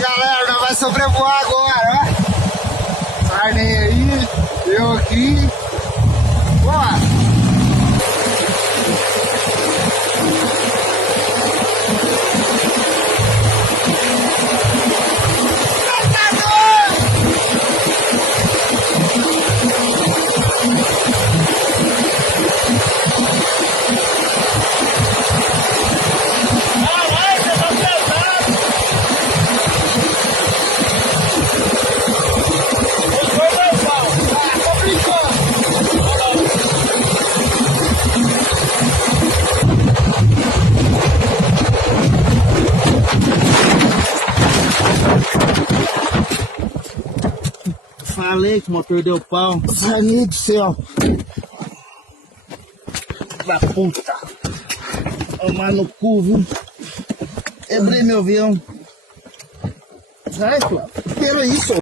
galera, nós vai sobrevoar agora, ó. Sarney aí, eu aqui. Bora! Falei que o motor deu pau. Sarney do céu. Da puta. Tomar no cu, viu? Quebrei meu avião. Sai, Flávio. Pelo isso.